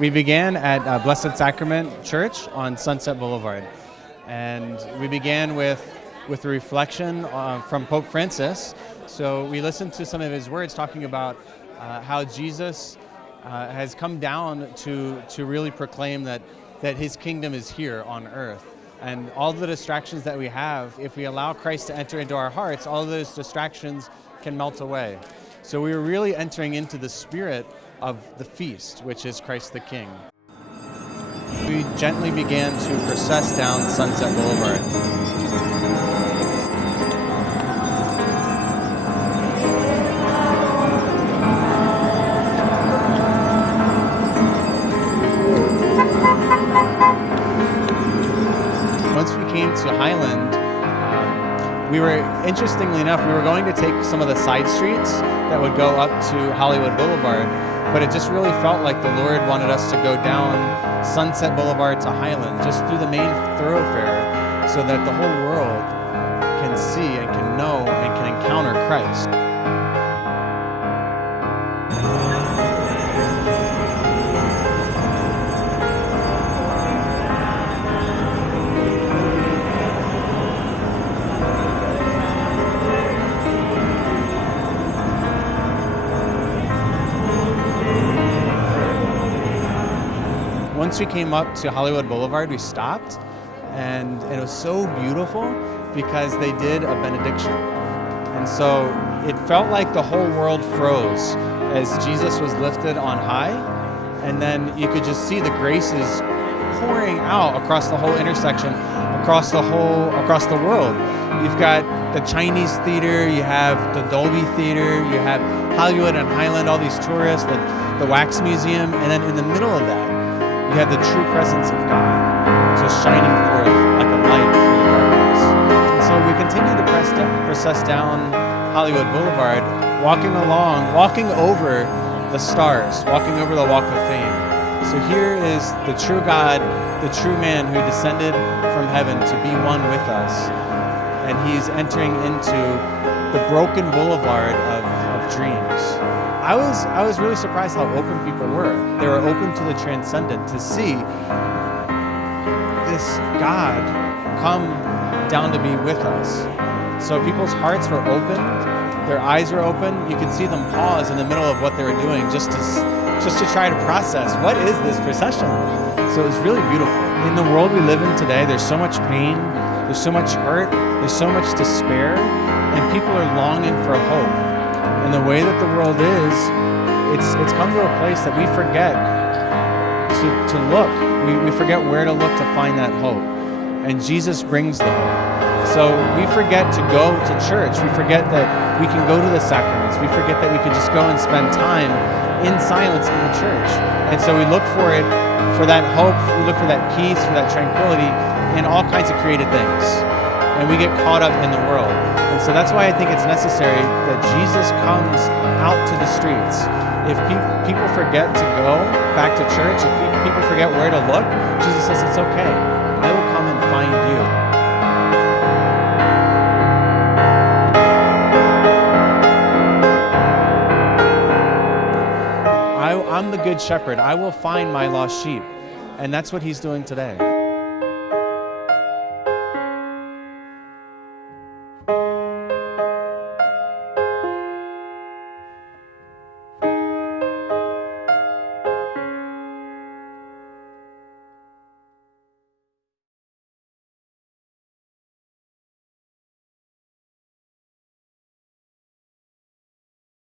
We began at Blessed Sacrament Church on Sunset Boulevard, and we began with a reflection from Pope Francis. So we listened to some of his words talking about how Jesus has come down to really proclaim that his kingdom is here on earth. And all the distractions that we have, if we allow Christ to enter into our hearts, all those distractions can melt away. So we were really entering into the spirit of the feast, which is Christ the King. We gently began to process down Sunset Boulevard. Once we came to Highland, interestingly enough, we were going to take some of the side streets that would go up to Hollywood Boulevard, but it just really felt like the Lord wanted us to go down Sunset Boulevard to Highland, just through the main thoroughfare, so that the whole world can see and can know and can encounter Christ. Once we came up to Hollywood Boulevard, we stopped, and it was so beautiful because they did a benediction. And so it felt like the whole world froze as Jesus was lifted on high, and then you could just see the graces pouring out across the whole intersection, across the world. You've got the Chinese theater, you have the Dolby Theater, you have Hollywood and Highland, all these tourists, the Wax Museum, and then in the middle of that, you have the true presence of God just shining forth like a light through the darkness. And so we continue to process down Hollywood Boulevard, walking over the stars, walking over the Walk of Fame. So here is the true God, the true man who descended from heaven to be one with us. And he's entering into the broken boulevard of dreams. I was really surprised how open people were. They were open to the transcendent, to see this God come down to be with us. So people's hearts were open, their eyes were open. You could see them pause in the middle of what they were doing just to try to process, what is this procession? So it was really beautiful. In the world we live in today, there's so much pain, there's so much hurt, there's so much despair, and people are longing for hope. And the way that the world is, it's come to a place that we forget to look. We forget where to look to find that hope. And Jesus brings the hope. So we forget to go to church. We forget that we can go to the sacraments. We forget that we can just go and spend time in silence in the church. And so we look for it, for that hope, we look for that peace, for that tranquility in all kinds of created things. And we get caught up in the world. And so that's why I think it's necessary that Jesus comes out to the streets. If people forget to go back to church, if people forget where to look, Jesus says, it's okay. I will come and find you. I'm the good shepherd. I will find my lost sheep. And that's what he's doing today.